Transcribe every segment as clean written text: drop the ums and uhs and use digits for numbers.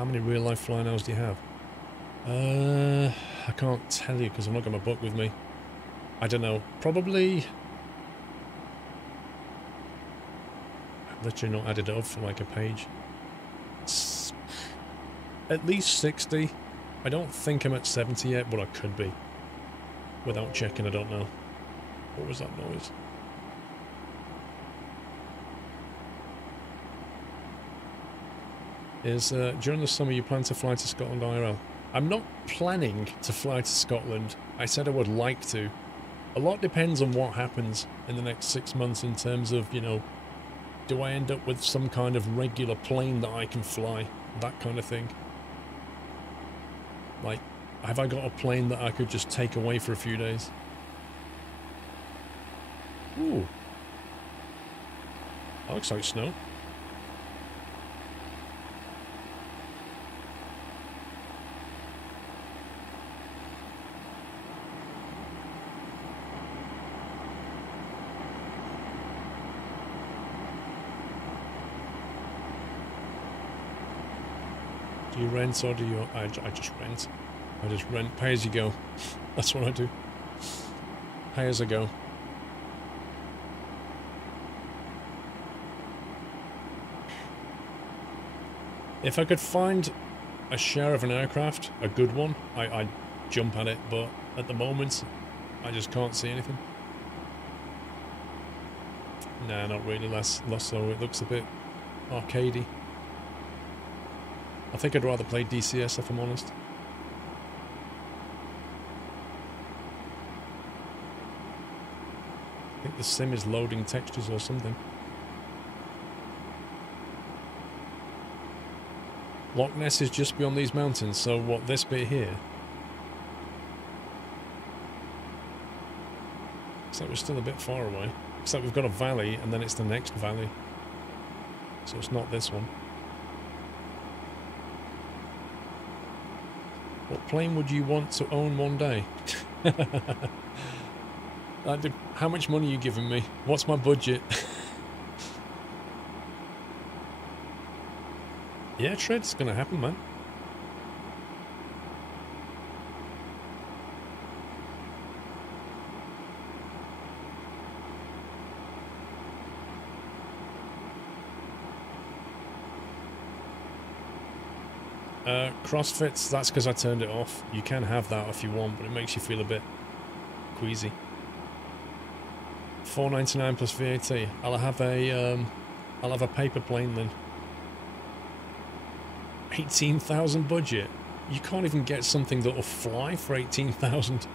How many real-life flying hours do you have? I can't tell you because I've not got my book with me. I don't know. Probably... I've literally not added it up for like a page. At least 60. I don't think I'm at 70 yet, but I could be. Without checking, I don't know. What was that noise? During the summer you plan to fly to Scotland IRL? I'm not planning to fly to Scotland. I said I would like to. A lot depends on what happens in the next 6 months in terms of, you know, do I end up with some kind of regular plane that I can fly? That kind of thing. Like, have I got a plane that I could just take away for a few days? Ooh. That looks like snow. Do you rent or do you... I just rent. I just rent. Pay as you go. That's what I do. Pay as I go. If I could find a share of an aircraft, a good one, I'd jump at it, but at the moment, I just can't see anything. Nah, not really, less so. It looks a bit arcadey. I think I'd rather play DCS if I'm honest. I think the sim is loading textures or something. Loch Ness is just beyond these mountains, so what, this bit here? So we're still a bit far away. Except we've got a valley, and then it's the next valley. So it's not this one. What plane would you want to own one day? How much money are you giving me? What's my budget? Yeah, Tread's gonna happen, man. Crossfits, that's because I turned it off. You can have that if you want, but it makes you feel a bit queasy. $4.99 plus VAT. I'll have a paper plane then. 18,000 budget. You can't even get something that will fly for 18,000.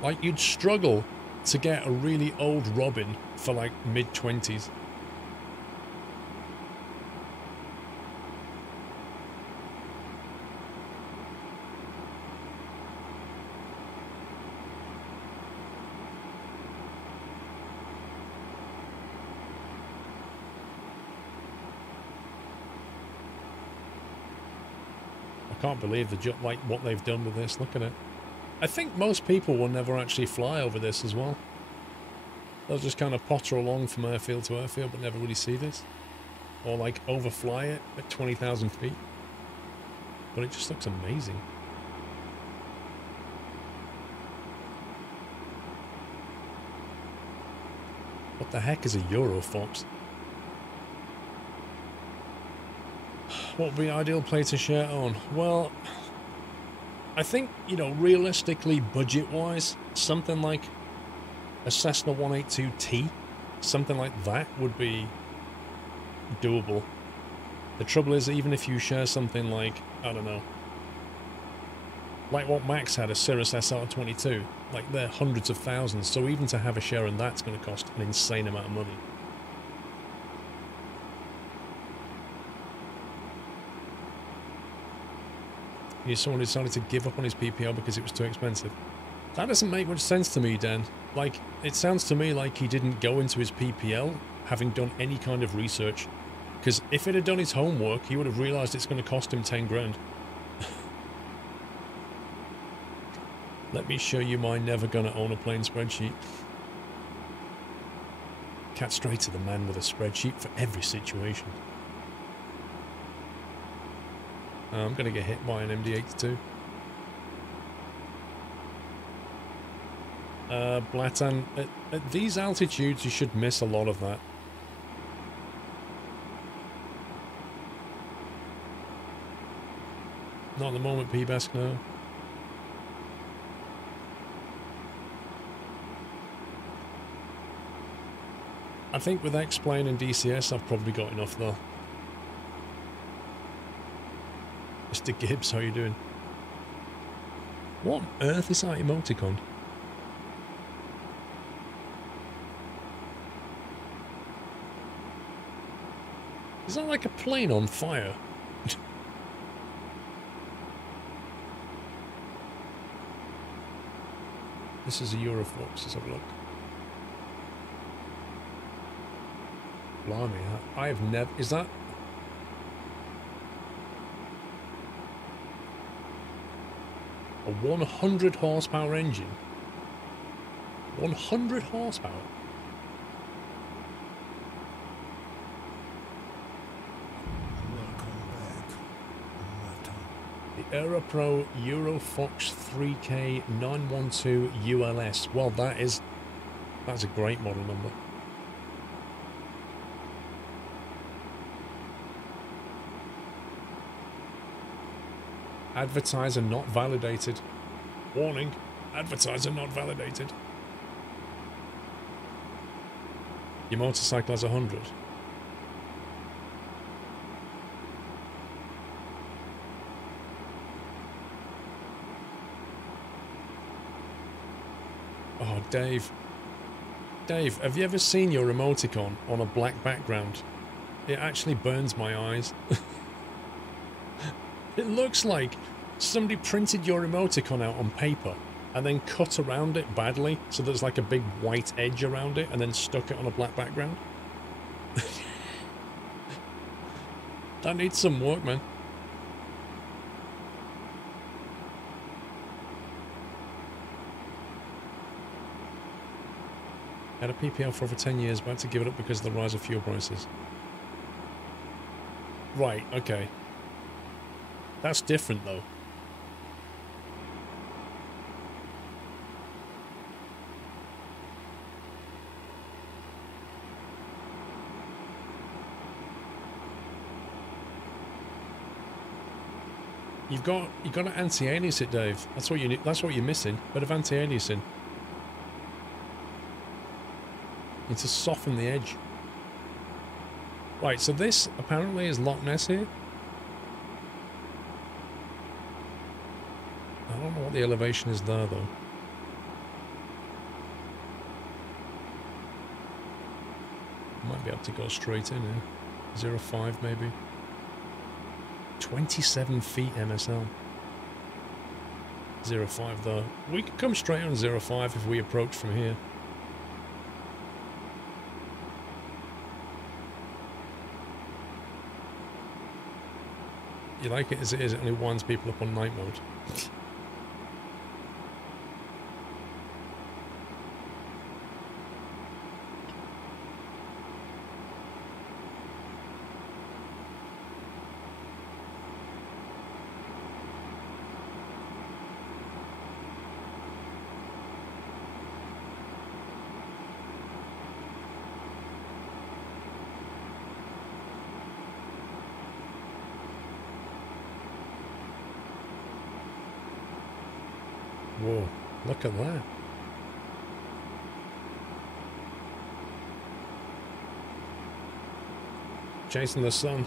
Like, you'd struggle to get a really old Robin for like mid-20s. I can't believe like what they've done with this. Look at it. I think most people will never actually fly over this as well. They'll just kind of potter along from airfield to airfield, but never really see this, or like overfly it at 20,000 feet. But it just looks amazing. What the heck is a Eurofox? What would be ideal play to share on? Well, I think, you know, realistically, budget-wise, something like a Cessna 182T, something like that would be doable. The trouble is, even if you share something like, I don't know, like what Max had, a Cirrus SR22, like they're hundreds of thousands, so even to have a share in that's going to cost an insane amount of money. Someone decided to give up on his PPL because it was too expensive. That doesn't make much sense to me, Dan. Like, it sounds to me like he didn't go into his PPL having done any kind of research. Because if it had done his homework, he would have realised it's going to cost him 10 grand. Let me show you my never gonna own a plane spreadsheet. Cat straight to the man with a spreadsheet for every situation. I'm going to get hit by an MD-82. Blatan, at these altitudes you should miss a lot of that. Not at the moment, P-Bask, no. I think with X-Plane and DCS I've probably got enough though. Mr. Gibbs, how you doing? What on earth is that emoticon? Is that like a plane on fire? This is a Eurofox, let's have a look. Blimey, I have never... Is that... a 100 horsepower engine? 100 horsepower? The Aeropro Eurofox 3K 912 ULS. Well, that's a great model number. Advertiser not validated. Warning, advertiser not validated. Your motorcycle has 100. Oh, Dave. Dave, have you ever seen your emoticon on a black background? It actually burns my eyes. It looks like somebody printed your emoticon out on paper and then cut around it badly so there's like a big white edge around it and then stuck it on a black background. That needs some work, man. Had a PPL for over 10 years, but had to give it up because of the rise of fuel prices. Right, okay. That's different, though. You've got to anti-alias it, Dave. That's what you need. That's what you're missing. Bit of anti-aliasing. Need to soften the edge. Right, so this apparently is Loch Ness here. I don't know what the elevation is there, though. Might be able to go straight in here. 0.5 maybe. 27 feet MSL. 0.5 though. We could come straight on 0.5 if we approach from here. You like it as it is, it only winds people up on night mode. Whoa, look at that. Chasing the sun.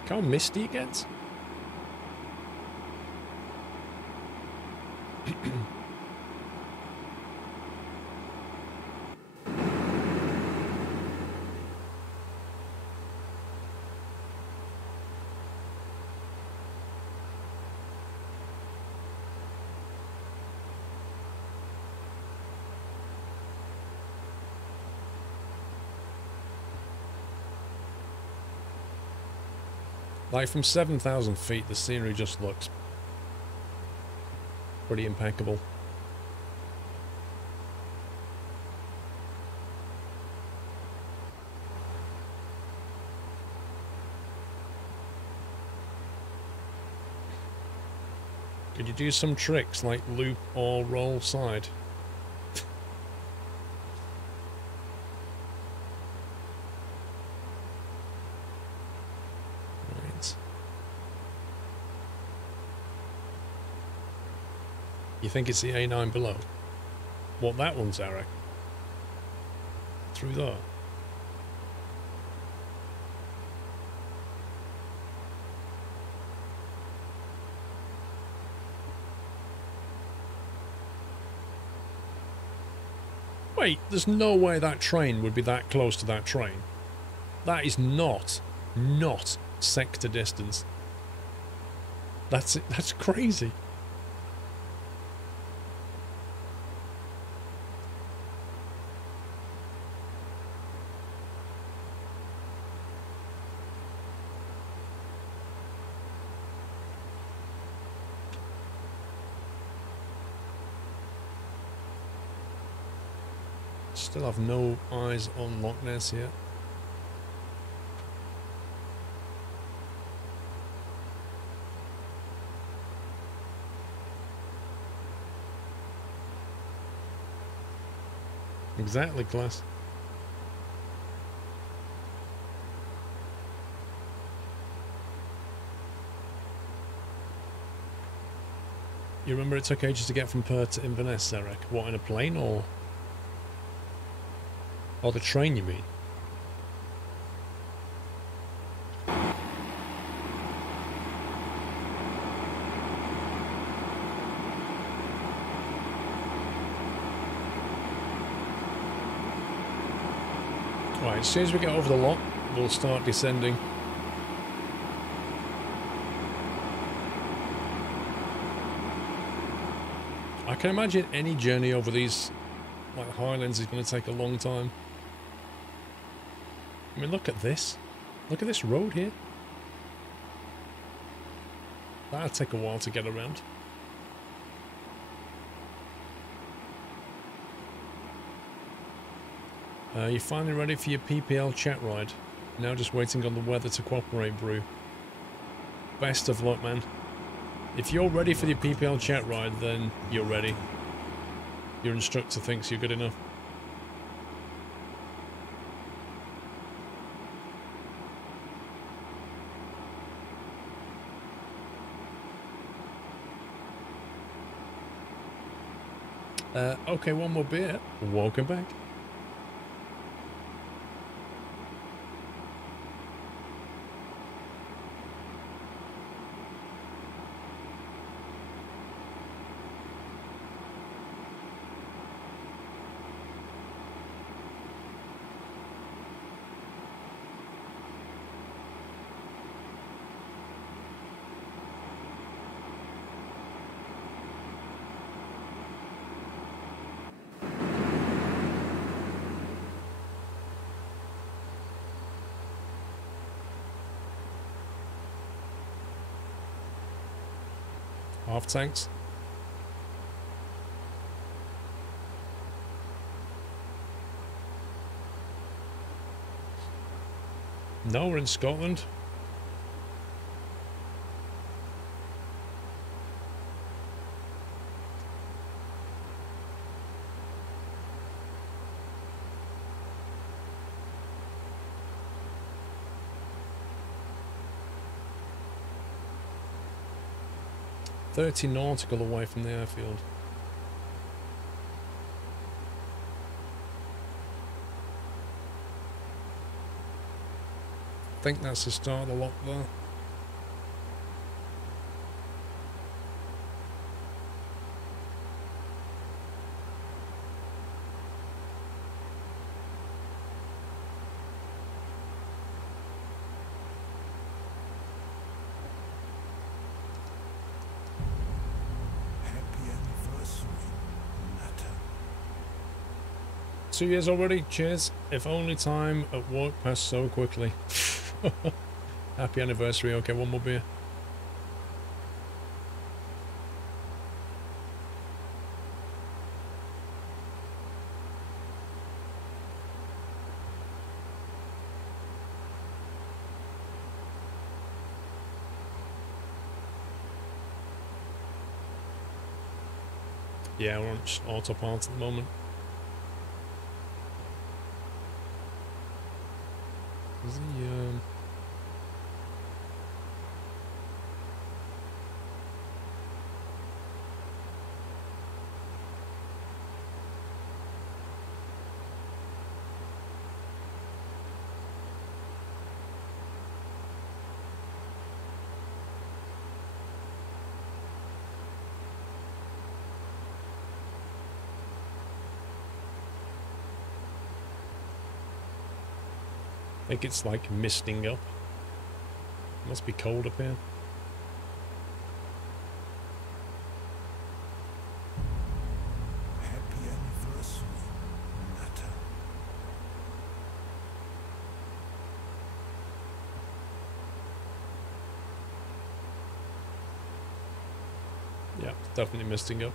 Look how misty it gets. Like from 7,000 feet, the scenery just looks pretty impeccable. Could you do some tricks like loop or roll side? Right. You think it's the A9 below? What, that one's, Eric? Through there? Wait, there's no way that train would be that close to that train. That is not sector distance. That's it. That's crazy. Still have no eyes on Loch Ness yet. Exactly, class. You remember it took ages to get from Perth to Inverness, Eric? What, in a plane or... Oh, the train, you mean? Right, as soon as we get over the lock, we'll start descending. I can imagine any journey over these like highlands is going to take a long time. I mean, look at this. Look at this road here. That'll take a while to get around. You're finally ready for your PPL chat ride. Now just waiting on the weather to cooperate, Brew. Best of luck, man. If you're ready for your PPL chat ride, then you're ready. Your instructor thinks you're good enough. Okay, one more beer. Welcome back. Half tanks. No, we're in Scotland. "30 nautical away from the airfield." I think that's the start of the lock there. Happy anniversary, Natter. 2 years already? Cheers. If only time at work passed so quickly. Happy anniversary. Okay, one more beer. Yeah, we're on autopilot at the moment. Is he, I think it's like misting up. It must be cold up here. Happy anniversary, Natter. Yeah, it's definitely misting up.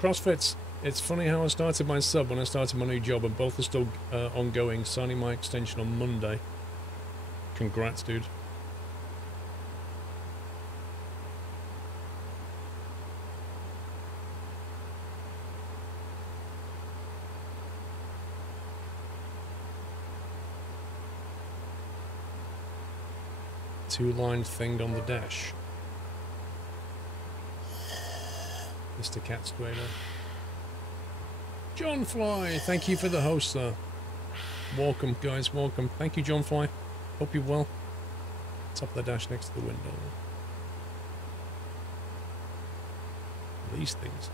CrossFits. It's funny how I started my sub when I started my new job, and both are still ongoing. Signing my extension on Monday. Congrats, dude. Two-line thing on the dash. Mr. Cat Squader. John Fly, thank you for the host, sir. Welcome, guys, welcome. Thank you, John Fly. Hope you're well. Top of the dash next to the window. These things.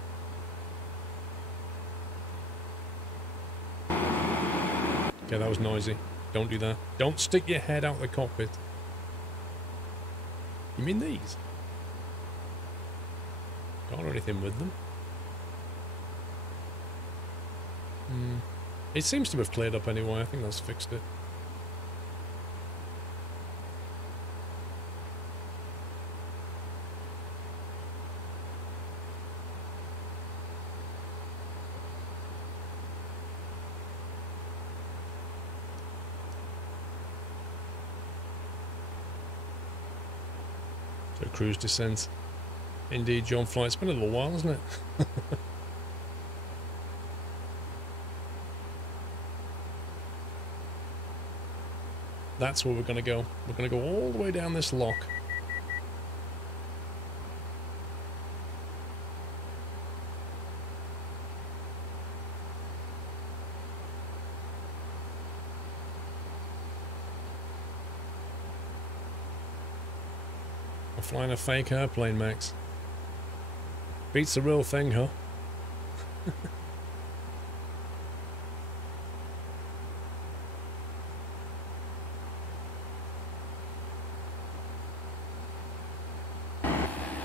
Okay, that was noisy. Don't do that. Don't stick your head out the cockpit. You mean these? Can't do anything with them. It seems to have cleared up anyway. I think that's fixed it. So cruise descent. Indeed, John Fly. It's been a little while, hasn't it? That's where we're going to go. We're going to go all the way down this lock. I'm flying a fake airplane, Max. Beats the real thing, huh?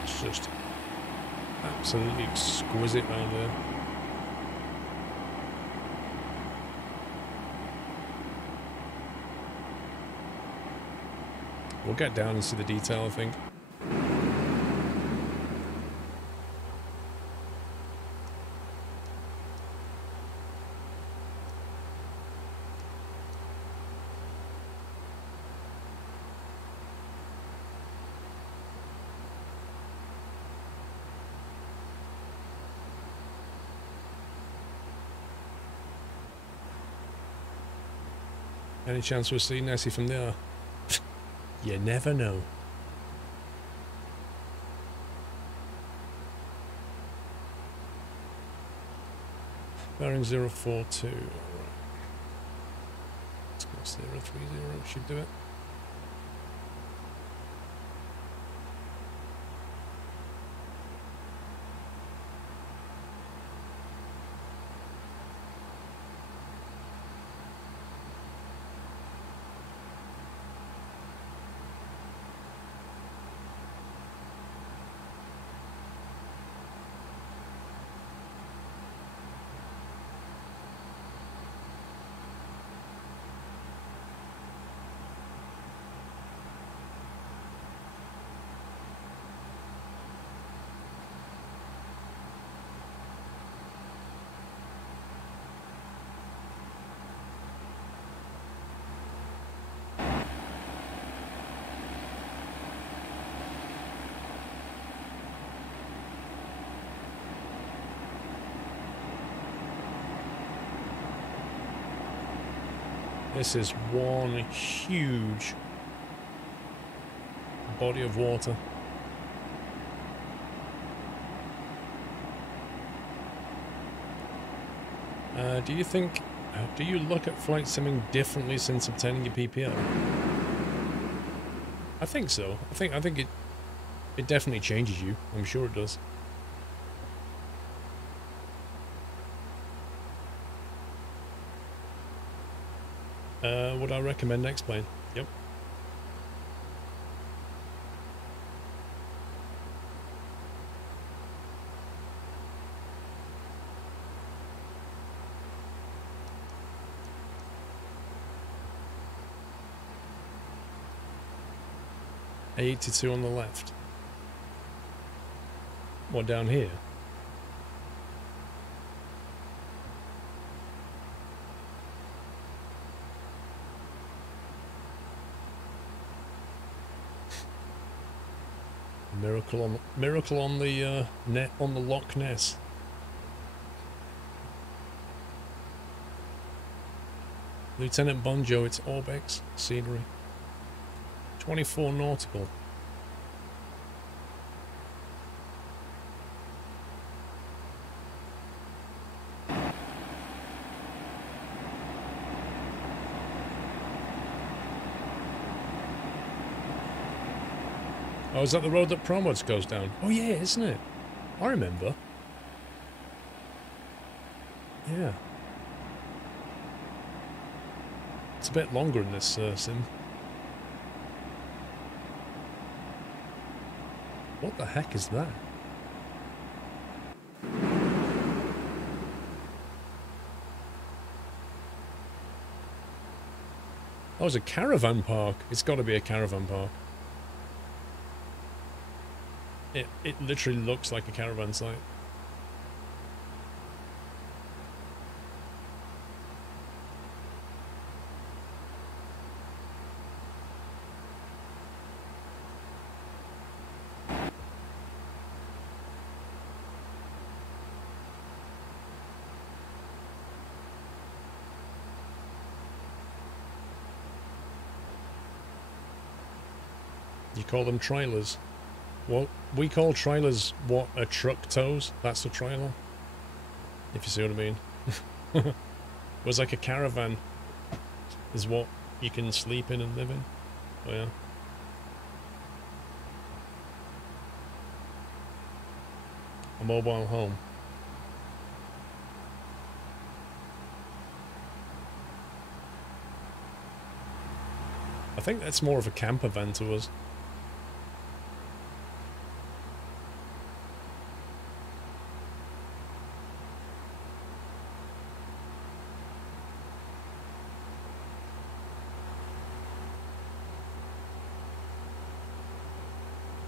It's just absolutely exquisite round there. We'll get down and see the detail, I think. Any chance we'll see Nessie from there? You never know. Bearing 042. Right. Let's go 030. Should do it. This is one huge body of water. Do you look at flight simming differently since obtaining your PPO? I think so. I think it definitely changes you. I'm sure it does. Would I recommend X-Plane? Yep. A82 on the left. What, down here? Miracle on the net on the Loch Ness. Lieutenant Bonjo, it's Orbex scenery. 24 nautical. Oh, is that the road that Promwoods goes down? Oh yeah, isn't it? I remember. Yeah. It's a bit longer in this sim. What the heck is that? Oh, it's a caravan park. It's got to be a caravan park. It literally looks like a caravan site. You call them trailers. Well, we call trailers what a truck tows. That's a trailer. If you see what I mean. Whereas like a caravan is what you can sleep in and live in. Oh yeah. A mobile home. I think that's more of a camper van to us.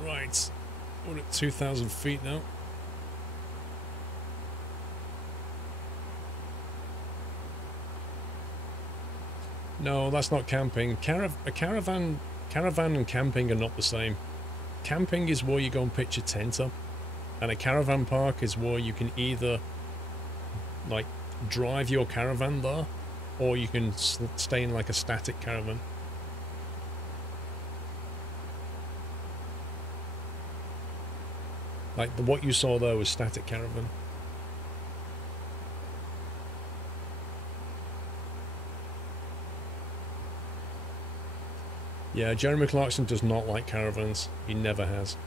Right, we're at 2,000 feet now. No, that's not camping. A caravan and camping are not the same. Camping is where you go and pitch a tent up, and a caravan park is where you can either like drive your caravan there, or you can stay in like a static caravan. Like what you saw there was static caravan. Yeah, Jeremy Clarkson does not like caravans. He never has.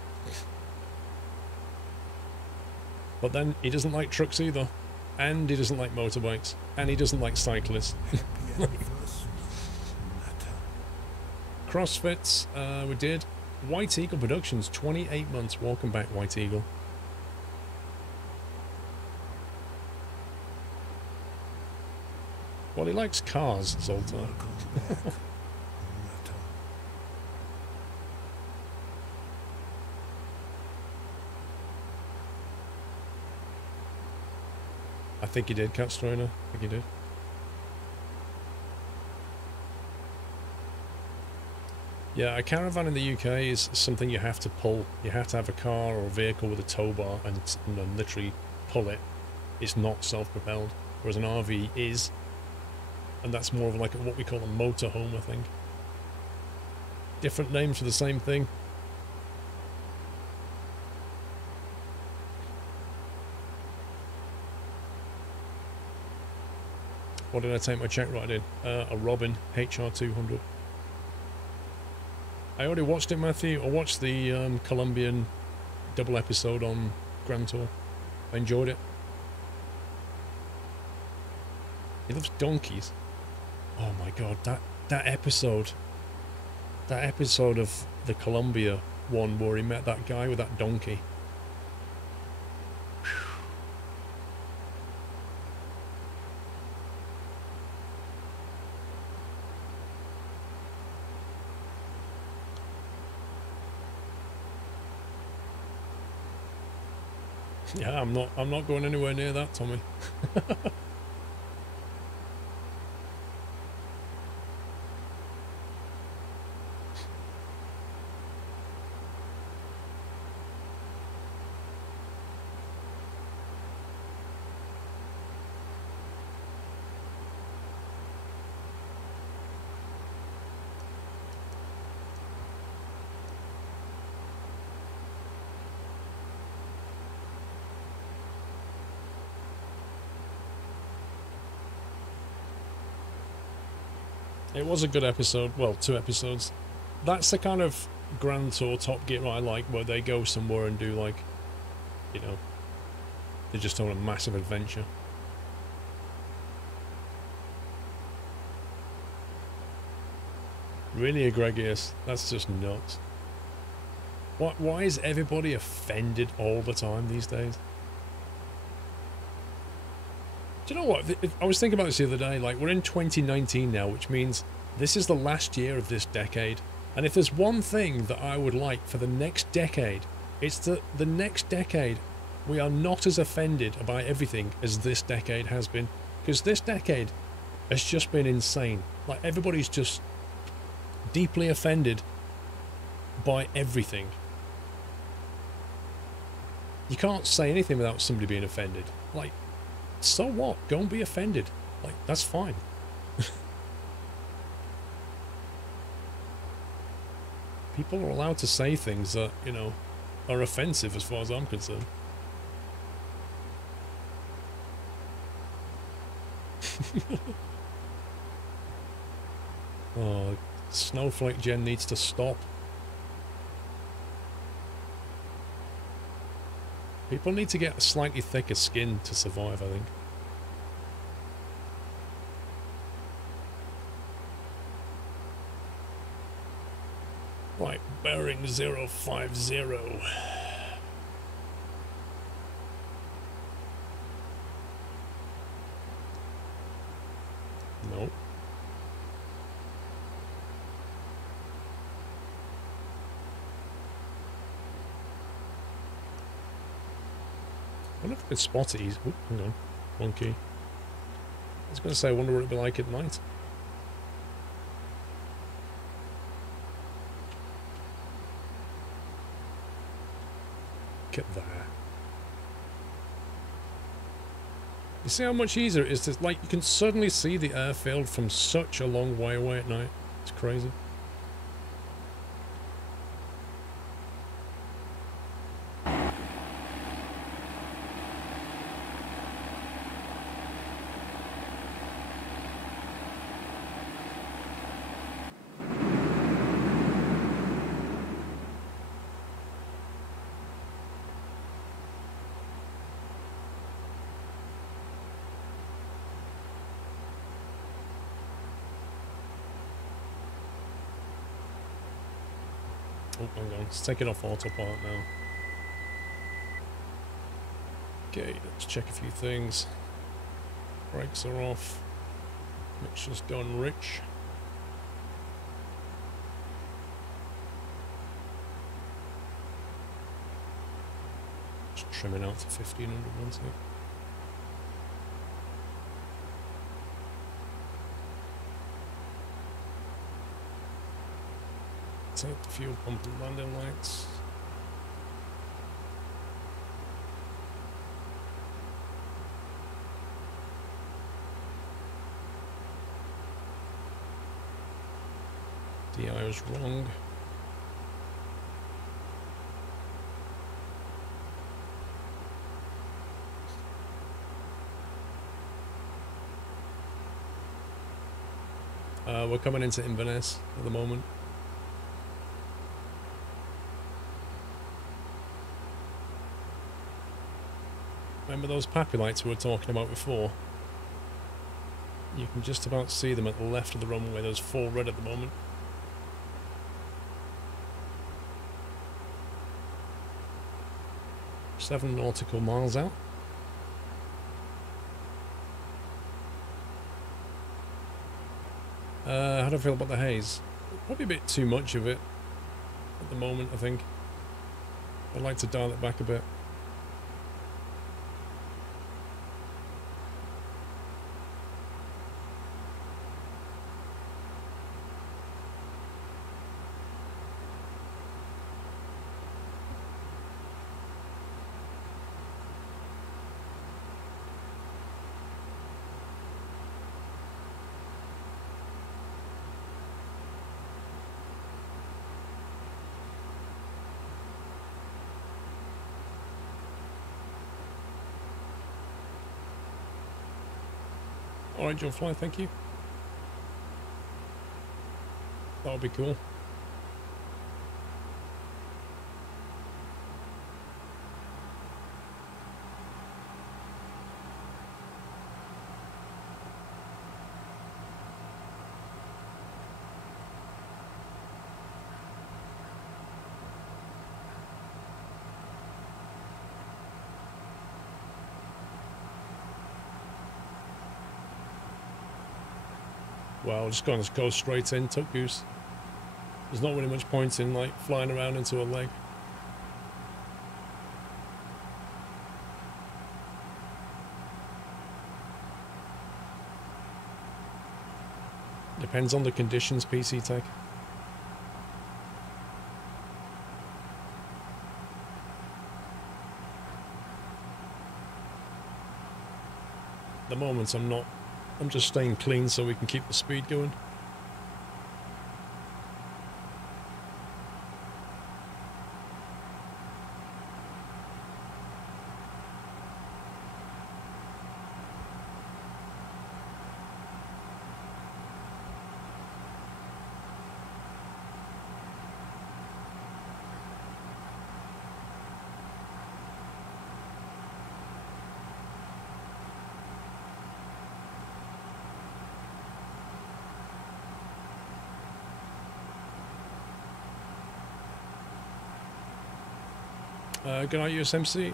But then he doesn't like trucks either. And he doesn't like motorbikes. And he doesn't like cyclists. CrossFits, we did. White Eagle Productions, 28 months. Welcome back, White Eagle. Well, he likes cars, Zoltar. I think he did, Cat Stroiner. I think he did. Yeah, a caravan in the UK is something you have to pull. You have to have a car or a vehicle with a tow bar and then literally pull it. It's not self-propelled, whereas an RV is. and that's more of like what we call a motorhome, I think. Different names for the same thing. What did I take my check right in? A Robin HR200. I already watched it, Matthew. I watched the Colombian double episode on Grand Tour. I enjoyed it. He loves donkeys. Oh my god, that episode of the Colombia one where he met that guy with that donkey. Yeah, I'm not going anywhere near that, Tommy. It was a good episode. Well, 2 episodes. That's the kind of Grand Tour Top Gear I like, where they go somewhere and do, like, you know, they're just on a massive adventure. Really egregious. That's just nuts. Why is everybody offended all the time these days? Do you know what? I was thinking about this the other day. Like, we're in 2019 now, which means this is the last year of this decade. And if there's one thing that I would like for the next decade, it's that the next decade we are not as offended about everything as this decade has been. Because this decade has just been insane. Like, everybody's just deeply offended by everything. You can't say anything without somebody being offended. Like, so what? Go and be offended. Like, that's fine. People are allowed to say things that, you know, are offensive as far as I'm concerned. Oh, Snowflake Gen needs to stop. People need to get a slightly thicker skin to survive, I think. Right, bearing 050. Nope. I wonder if I could spot it easy. Oh, hang on. One key. I was going to say, I wonder what it'd be like at night. Look at that. You see how much easier it is to, like, you can suddenly see the airfield from such a long way away at night. It's crazy. Oh, hang on. Let's take it off autopilot now. Okay, let's check a few things. Brakes are off. Mixture's gone rich. Just trimming out to 1500 one sec. Take the fuel pump and landing lights. was wrong. We're coming into Inverness at the moment. Remember those pappy lights we were talking about before? You can just about see them at the left of the runway. There's 4 red at the moment. Seven nautical miles out. How do I feel about the haze? Probably a bit too much of it at the moment, I think. I'd like to dial it back a bit. Alright, John Fly, thank you. That would be cool. Well, just gonna go straight in, tuck goose. There's not really much point in like flying around into a leg. Depends on the conditions, PC Tech. At the moment I'm not. I'm just staying clean so we can keep the speed going. Good night, USMC.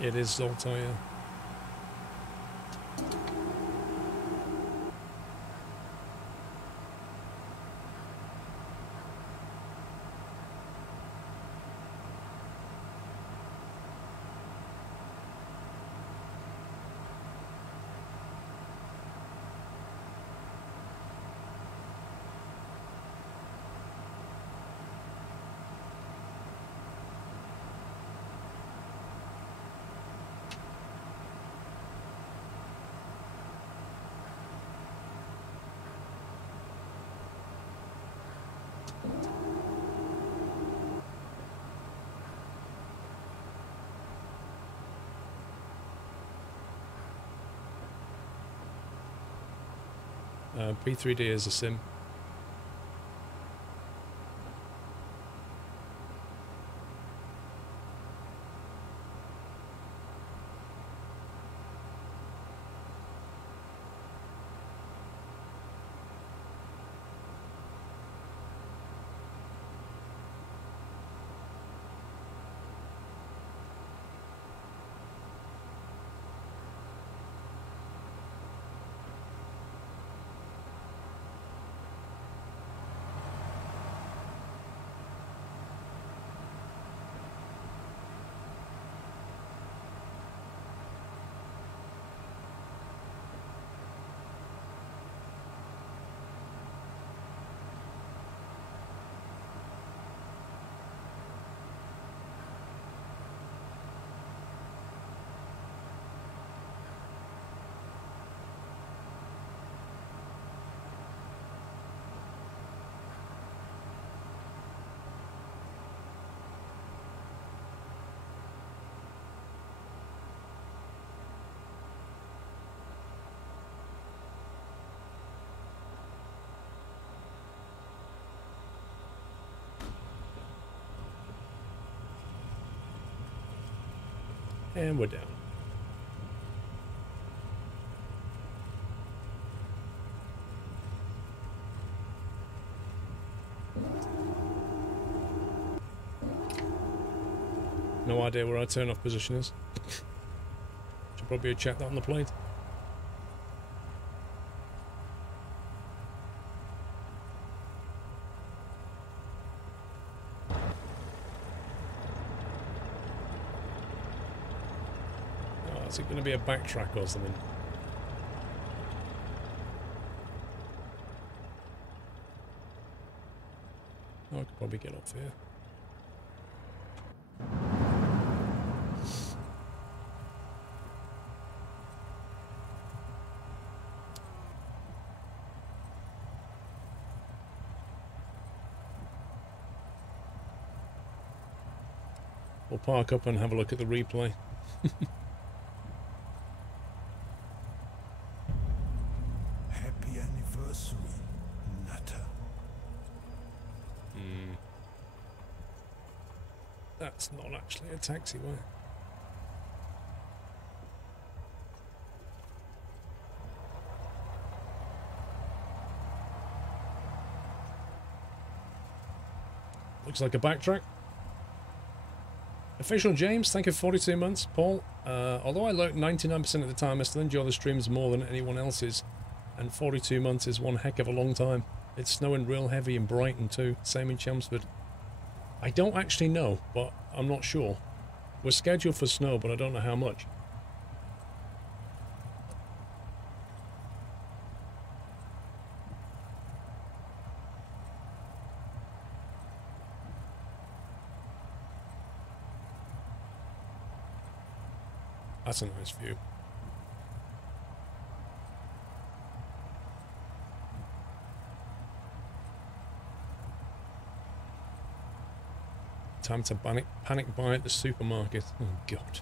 It is Zoltar, yeah. P3D is a sim. And we're down. No idea where our turn-off position is. Should probably check that on the plate. Oh, is it going to be a backtrack or something? Oh, I could probably get off here. We'll park up and have a look at the replay. Happy anniversary, Nutter. That's not actually a taxiway. Looks like a backtrack. Official James, thank you for 42 months. Paul, although I lurk 99% of the time, I still enjoy the streams more than anyone else's. And 42 months is one heck of a long time. It's snowing real heavy in Brighton too, same in Chelmsford. I don't actually know, but I'm not sure. We're scheduled for snow, but I don't know how much. That's a nice view. Time to panic buy at the supermarket. Oh, God.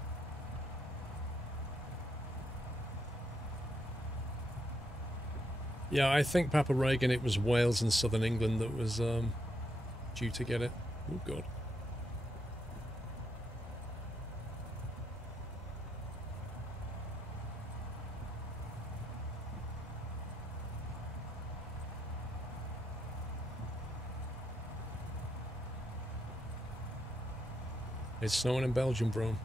Yeah, I think Papa Reagan, it was Wales and Southern England that was due to get it. Oh, God. It's snowing in Belgium, bro.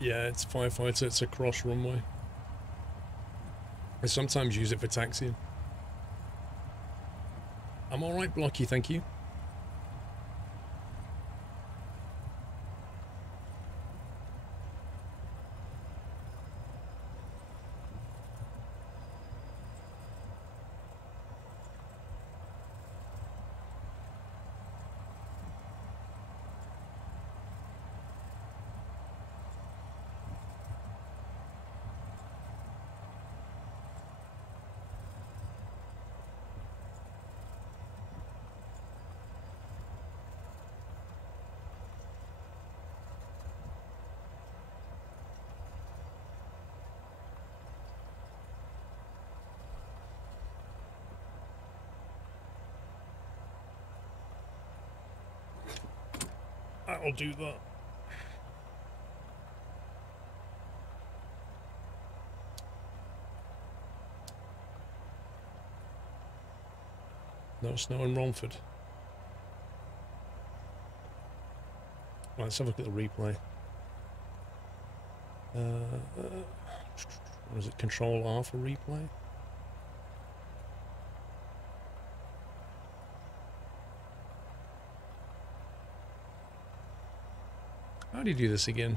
Yeah, it's firefighter, it's a cross runway. I sometimes use it for taxiing. I'm alright, Blocky, thank you. I'll do that. No snow in Romford. Right, let's have a look at the replay. What is it? Control R for replay? How do you do this again?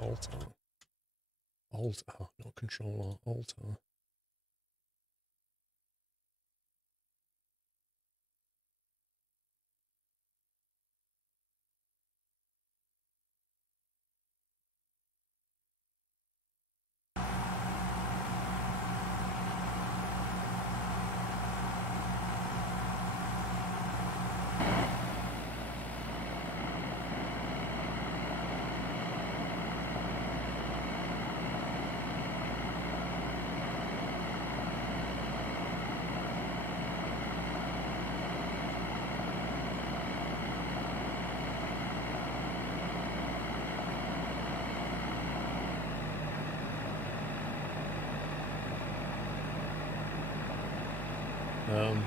Alt R. Alt R, not Control R. Alt R. Um,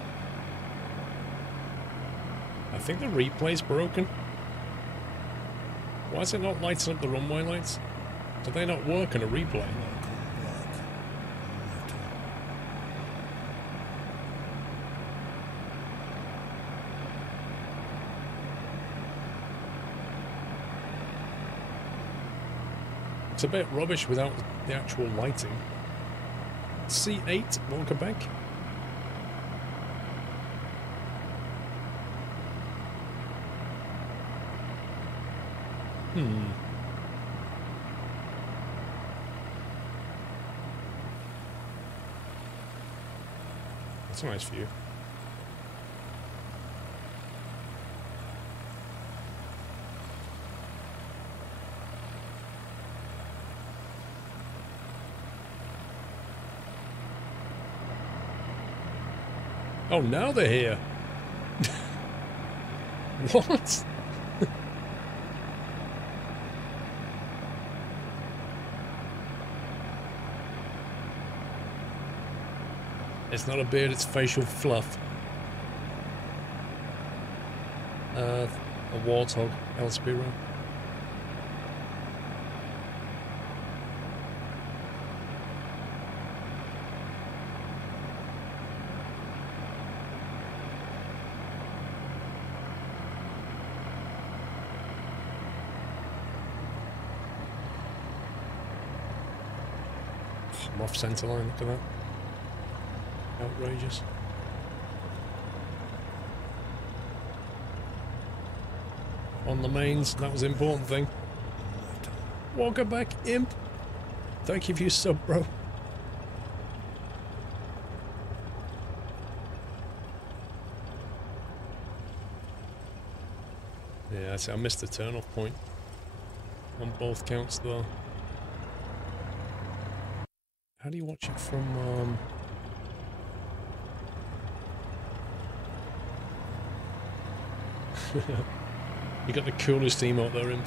I think the replay's broken. Why is it not lighting up the runway lights? Do they not work on a replay? It's a bit rubbish without the actual lighting. C8, welcome back. That's a nice view. Oh, now they're here. What? It's not a beard, it's facial fluff. A warthog, El Spiro. I'm off centre line, look at that. Outrageous. On the mains, that was the important thing. Welcome back, Imp. Thank you for your sub, bro. Yeah, I missed the turn-off point. On both counts, though. How do you watch it from, You got the coolest emote there, Imp.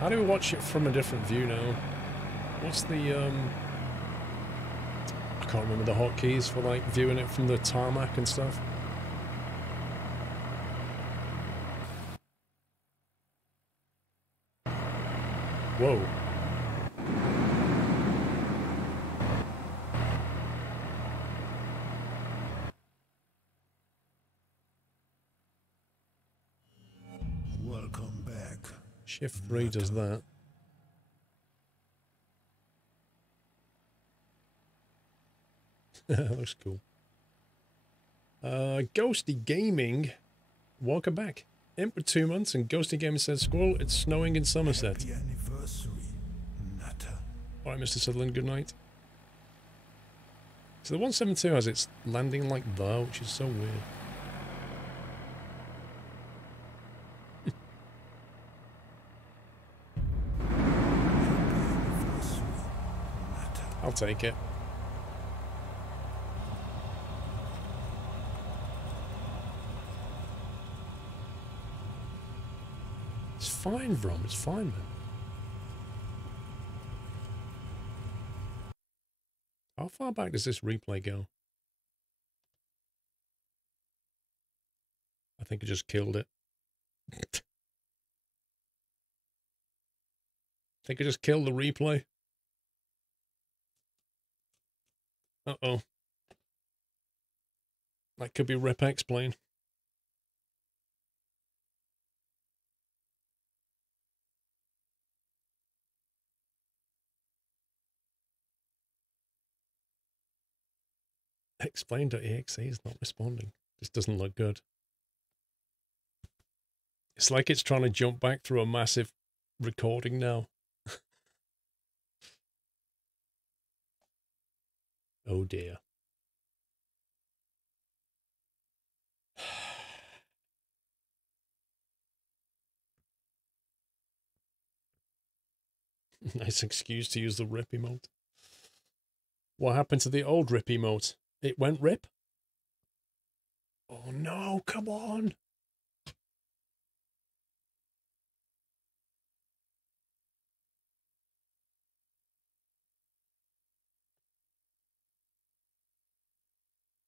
How do we watch it from a different view now? What's the, I can't remember the hotkeys for, like, viewing it from the tarmac and stuff. Whoa. Welcome back. Shift 3 does that. That looks cool. Ghosty Gaming, welcome back. Imp for 2 months, and Ghosty Gaming says, Squirrel, it's snowing in Somerset. Happy anniversary, Nutter. Alright, Mr. Sutherland, good night. So the 172 has its landing like that, which is so weird. I'll take it. It's fine, Brom. It's fine, man. How far back does this replay go? I think I just killed it. I think I just killed the replay. Uh-oh. That could be Rip Explain. Explain.exe is not responding. This doesn't look good. It's like it's trying to jump back through a massive recording now. Oh dear. Nice excuse to use the rip emote. What happened to the old rip emote? It went rip? Oh no, come on.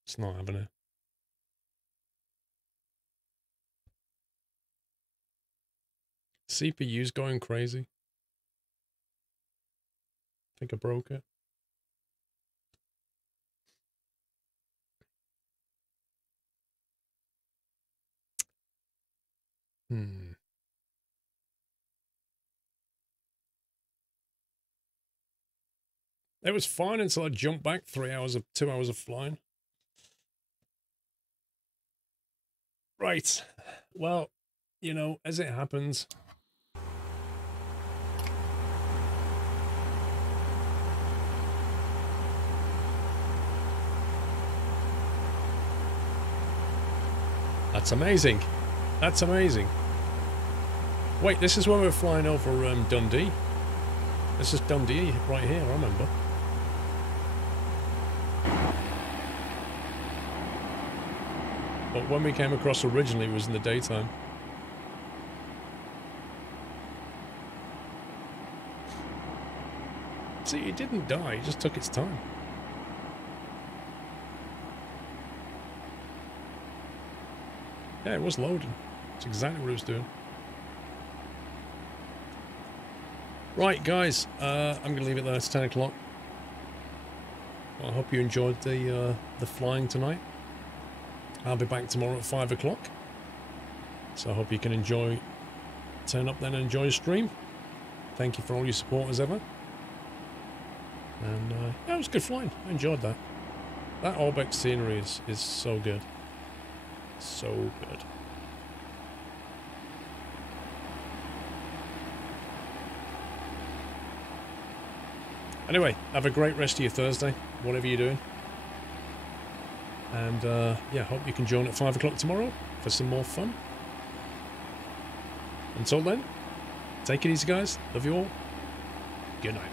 It's not having it. CPU's going crazy. I think I broke it. It was fine until I jumped back 2 hours of flying. Right. Well, you know, as it happens. That's amazing. That's amazing. Wait, this is when we're flying over Dundee. This is Dundee right here, I remember. But when we came across originally, it was in the daytime. See, it didn't die, it just took its time. Yeah, it was loading. It's exactly what it was doing. Right, guys, I'm going to leave it there. It's 10 o'clock. I hope you enjoyed the flying tonight. I'll be back tomorrow at 5 o'clock. So I hope you can turn up then and enjoy the stream. Thank you for all your support as ever. And yeah, it was good flying. I enjoyed that. That Orbex scenery is so good. So good. Anyway, have a great rest of your Thursday, whatever you're doing. And yeah, hope you can join at 5 o'clock tomorrow for some more fun. Until then, take it easy, guys. Love you all. Good night.